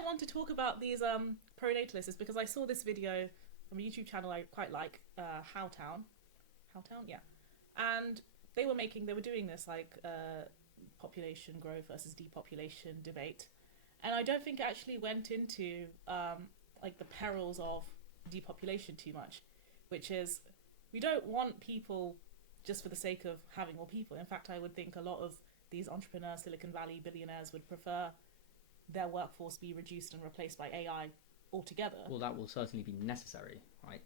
I want to talk about these pronatalists is because I saw this video on a YouTube channel I quite like, Howtown, yeah, and they were doing this like population growth versus depopulation debate, and I don't think it actually went into like the perils of depopulation too much, which is we don't want people just for the sake of having more people. In fact, I would think a lot of these entrepreneurs, Silicon Valley billionaires would prefer their workforce be reduced and replaced by AI altogether. Well, that will certainly be necessary, right?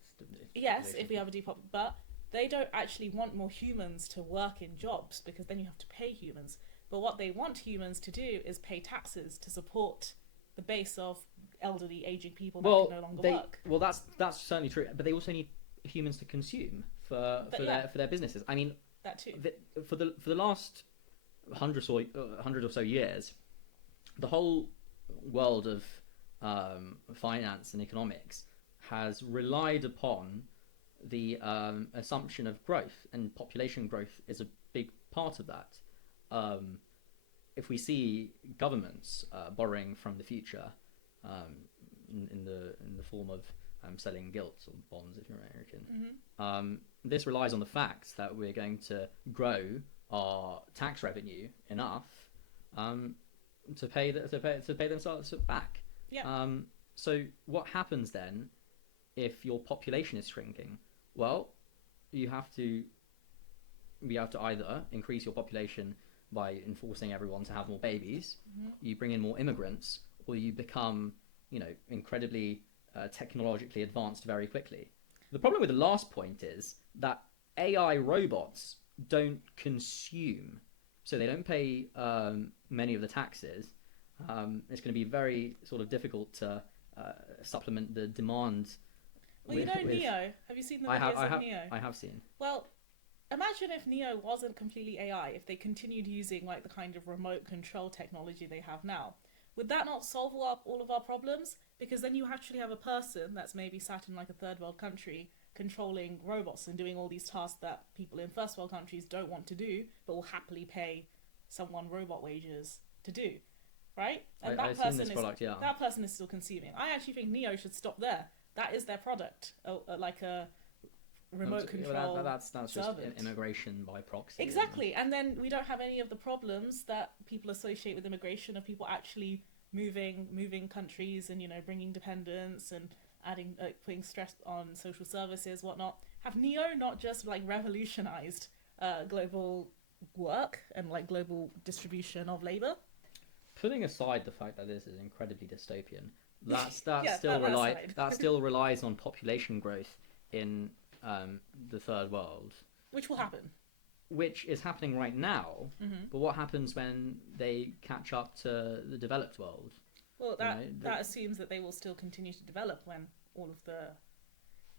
Yes, if we have a depop, but they don't actually want more humans to work in jobs because then you have to pay humans. But what they want humans to do is pay taxes to support the base of elderly, aging people that can no longer work. Well, that's certainly true. But they also need humans to consume for their businesses. I mean, that too. For the last hundred or so years, the whole world of finance and economics has relied upon the assumption of growth, and population growth is a big part of that. If we see governments borrowing from the future in the form of selling gilts or bonds, if you're American, this relies on the fact that we're going to grow our tax revenue enough to pay themselves back. Yeah. So what happens then if your population is shrinking? Well, we have to either increase your population by enforcing everyone to have more babies, you bring in more immigrants, or you become, incredibly technologically advanced very quickly. The problem with the last point is that AI robots don't consume, so they don't pay many of the taxes. It's going to be very sort of difficult to supplement the demand. Well, Neo. Have you seen the videos of Neo? I have seen. Well, imagine if Neo wasn't completely AI, if they continued using like the kind of remote control technology they have now. Would that not solve all of our problems? Because then you actually have a person that's maybe sat in like a third world country controlling robots and doing all these tasks that people in first world countries don't want to do, but will happily pay someone robot wages to do. Right? And that person is still consuming. I actually think Neo should stop there. That is their product, like a remote control. That's just immigration by proxy. Exactly, and then we don't have any of the problems that people associate with immigration of people actually moving countries and bringing dependence and adding putting stress on social services, whatnot. Have Neo not just like revolutionized global work and like global distribution of labor? Putting aside the fact that this is incredibly dystopian, that still relies on population growth in the third world, which will happen, which is happening right now. But what happens when they catch up to the developed world? Well, that assumes that they will still continue to develop when all of the,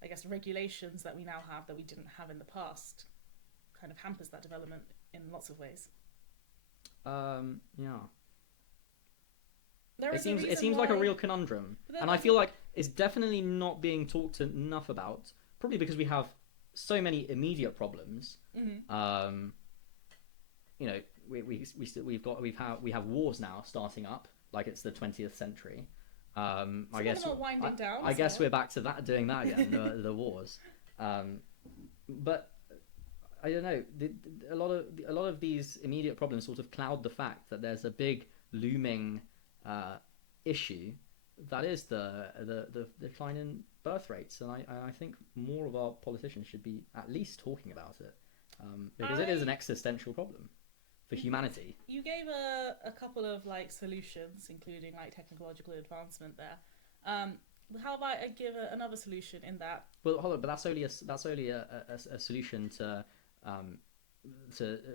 I guess, regulations that we now have that we didn't have in the past kind of hampers that development in lots of ways. Yeah. It seems like a real conundrum, and I feel like it's definitely not being talked enough about. Probably because we have so many immediate problems. We have wars now starting up, like it's the 20th century. I guess we're back to doing that again, the wars. But I don't know. A lot of these immediate problems sort of cloud the fact that there's a big looming issue that is the decline in birth rates, and I think more of our politicians should be at least talking about it, because it is an existential problem for humanity. You gave a couple of like solutions, including like technological advancement there. How about I give another solution in that? Well, hold on, but that's only a solution to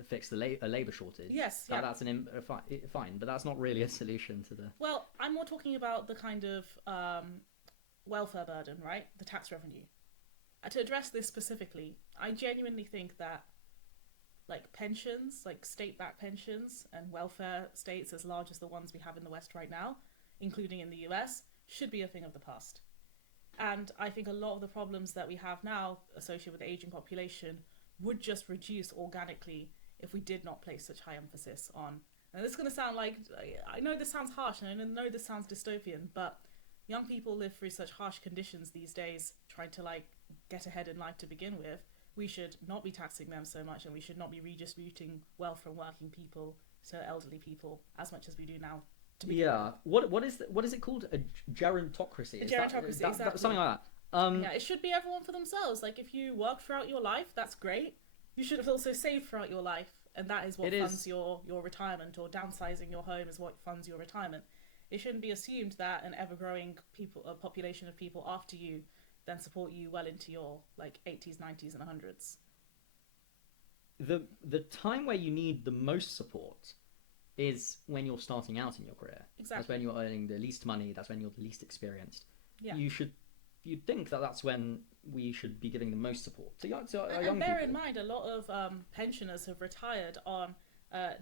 fix the labor shortage. Yes, that's fine, but that's not really a solution to the. Well, I'm more talking about the kind of welfare burden, right? The tax revenue. To address this specifically, I genuinely think that like pensions, like state-backed pensions and welfare states as large as the ones we have in the West right now, including in the US, should be a thing of the past. And I think a lot of the problems that we have now associated with the aging population would just reduce organically if we did not place such high emphasis on And this is going to sound like, I know this sounds harsh, and I know this sounds dystopian, but young people live through such harsh conditions these days, trying to like get ahead in life to begin with. We should not be taxing them so much, and we should not be redistributing wealth from working people to elderly people as much as we do now. Yeah. What is it called? A gerontocracy? A gerontocracy, exactly. Something like that. Yeah, it should be everyone for themselves. Like, if you work throughout your life, that's great. You should have also saved throughout your life, and that is what funds your retirement, or downsizing your home is what funds your retirement. It shouldn't be assumed that an ever-growing population of people after you then support you well into your like 80s, 90s, and 100s. The time where you need the most support is when you're starting out in your career. Exactly. That's when you're earning the least money. That's when you're the least experienced. Yeah. You'd think that that's when we should be giving the most support to young people. And bear in mind, a lot of pensioners have retired on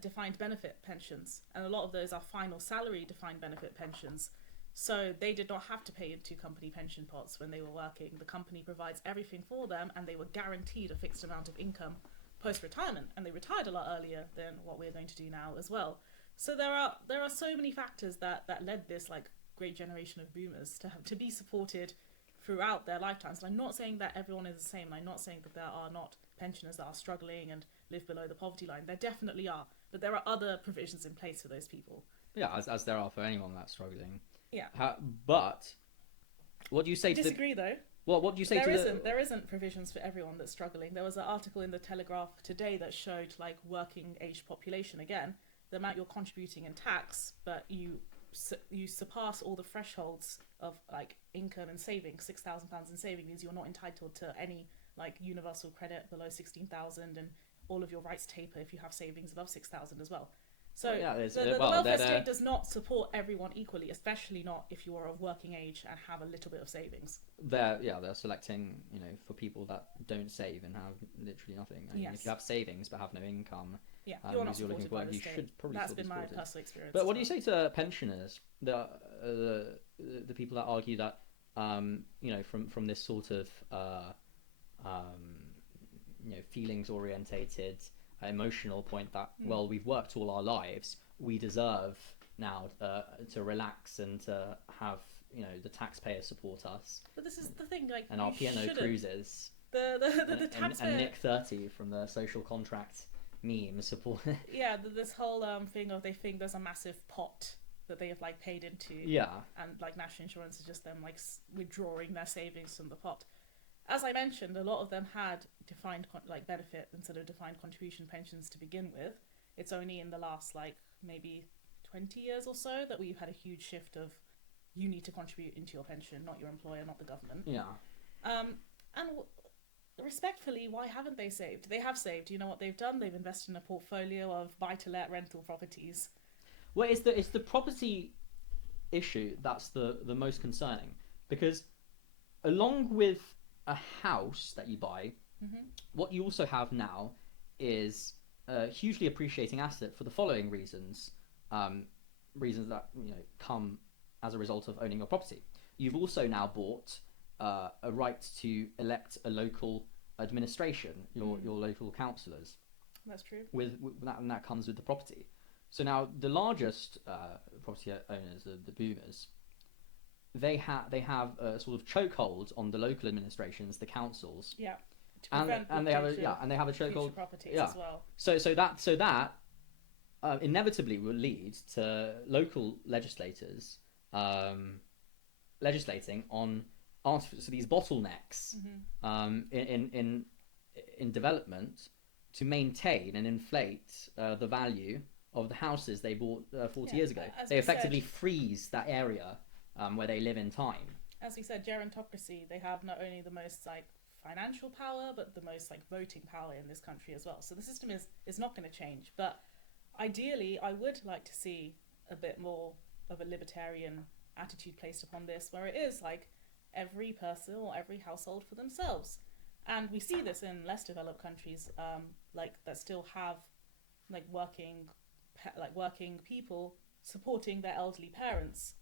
defined benefit pensions, and a lot of those are final salary defined benefit pensions. So they did not have to pay into company pension pots when they were working. The company provides everything for them, and they were guaranteed a fixed amount of income post-retirement, and they retired a lot earlier than what we're going to do now as well. So there are so many factors that led this like great generation of boomers to be supported throughout their lifetimes. And I'm not saying that everyone is the same. I'm not saying that there are not pensioners that are struggling and live below the poverty line. There definitely are, but there are other provisions in place for those people. Yeah, as there are for anyone that's struggling. Yeah. But what do you say to disagree though? Well, what do you say There isn't provisions for everyone that's struggling. There was an article in the Telegraph today that showed like working age population again, the amount you're contributing in tax, but you surpass all the thresholds of like income and savings. £6,000 in saving means you're not entitled to any like universal credit below 16,000, and all of your rights taper if you have savings above 6,000 as well. So the welfare state does not support everyone equally, especially not if you are of working age and have a little bit of savings. They're selecting, for people that don't save and have literally nothing. I mean, if you have savings but have no income, you're not supported by the you state. should probably That's still be been my supported. personal experience. But what do you say to pensioners, the people that argue that, from this sort of feelings orientated, emotional point that well, we've worked all our lives, we deserve now to relax and to have the taxpayer support us. But this is the thing, like, and our piano cruises. The taxpayer and Nick 30 from the social contract meme support. Yeah, this whole thing of they think there's a massive pot that they have like paid into. Yeah. And like national insurance is just them like withdrawing their savings from the pot. As I mentioned, a lot of them had defined benefit instead of defined contribution pensions to begin with. It's only in the last like maybe 20 years or so that we've had a huge shift of you need to contribute into your pension, not your employer, not the government. Yeah. And respectfully, why haven't they saved? They have saved. You know what they've done? They've invested in a portfolio of buy-to-let rental properties. Well, it's the property issue that's the most concerning, because along with a house that you buy, what you also have now is a hugely appreciating asset for the following reasons. Reasons that come as a result of owning your property. You've also now bought a right to elect a local administration, your local councillors. That's true. With that, and that comes with the property. So now the largest property owners, the boomers, they have a sort of chokehold on the local administrations, the councils. Yeah. And they have a chokehold properties as well. So that inevitably will lead to local legislators legislating on these bottlenecks in development to maintain and inflate the value of the houses they bought 40 years ago. They effectively freeze that area where they live in time. As we said, gerontocracy, they have not only the most financial power, but the most voting power in this country as well. So the system is not going to change. But ideally, I would like to see a bit more of a libertarian attitude placed upon this, where it is every person or every household for themselves. And we see this in less developed countries, that still have working people supporting their elderly parents.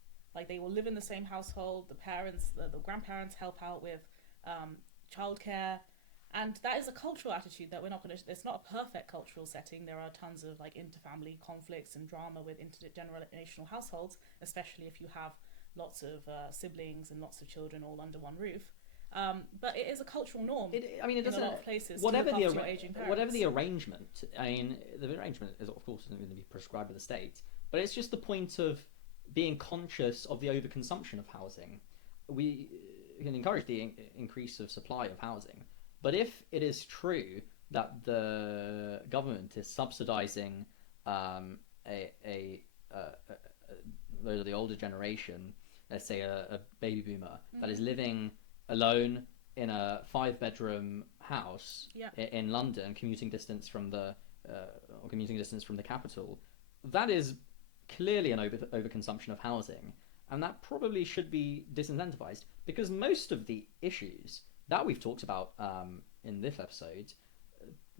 They will live in the same household. The parents, the grandparents help out with childcare, And that is a cultural attitude that we're not going to. It's not a perfect cultural setting. There are tons of like interfamily conflicts and drama with intergenerational households, especially if you have lots of siblings and lots of children all under one roof. But it is a cultural norm. I mean, it in doesn't. a lot of places Whatever to look after your aging parents. whatever the arrangement. I mean, the arrangement is of course isn't going to be prescribed by the state, but it's just the point of being conscious of the overconsumption of housing. We can encourage the increase of supply of housing, but if it is true that the government is subsidizing those of the older generation, let's say a baby boomer that is living alone in a 5-bedroom house in London, commuting distance from the capital, that is clearly an overconsumption of housing, and that probably should be disincentivized, because most of the issues that we've talked about in this episode,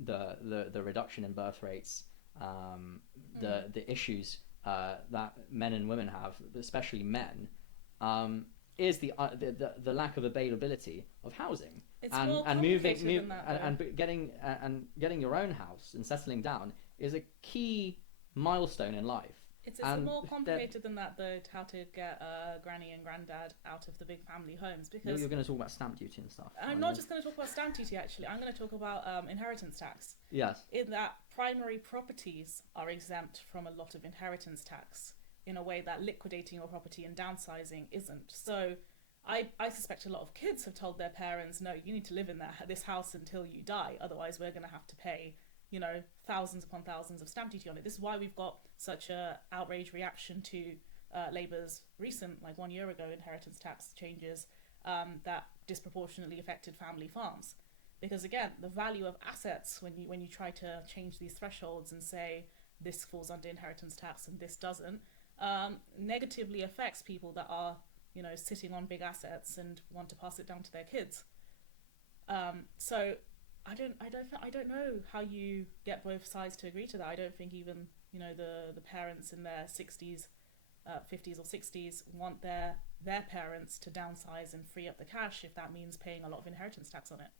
the reduction in birth rates, the issues that men and women have, especially men, is the lack of availability of housing. It's more complicated than that, and getting your own house and settling down is a key milestone in life. It's more complicated than that, though, how to get granny and granddad out of the big family homes. Because you're going to talk about stamp duty and stuff. I'm not just going to talk about stamp duty, actually. I'm going to talk about inheritance tax. Yes. In that primary properties are exempt from a lot of inheritance tax in a way that liquidating your property and downsizing isn't. So I suspect a lot of kids have told their parents, no, you need to live in this house until you die. Otherwise, we're going to have to pay thousands upon thousands of stamp duty on it. This is why we've got such a outrage reaction to Labour's recent, like 1 year ago, inheritance tax changes that disproportionately affected family farms. Because again, the value of assets, when you try to change these thresholds and say this falls under inheritance tax and this doesn't, negatively affects people that are sitting on big assets and want to pass it down to their kids. So I don't know how you get both sides to agree to that. I don't think even the parents in their 60s, 50s or 60s want their parents to downsize and free up the cash if that means paying a lot of inheritance tax on it.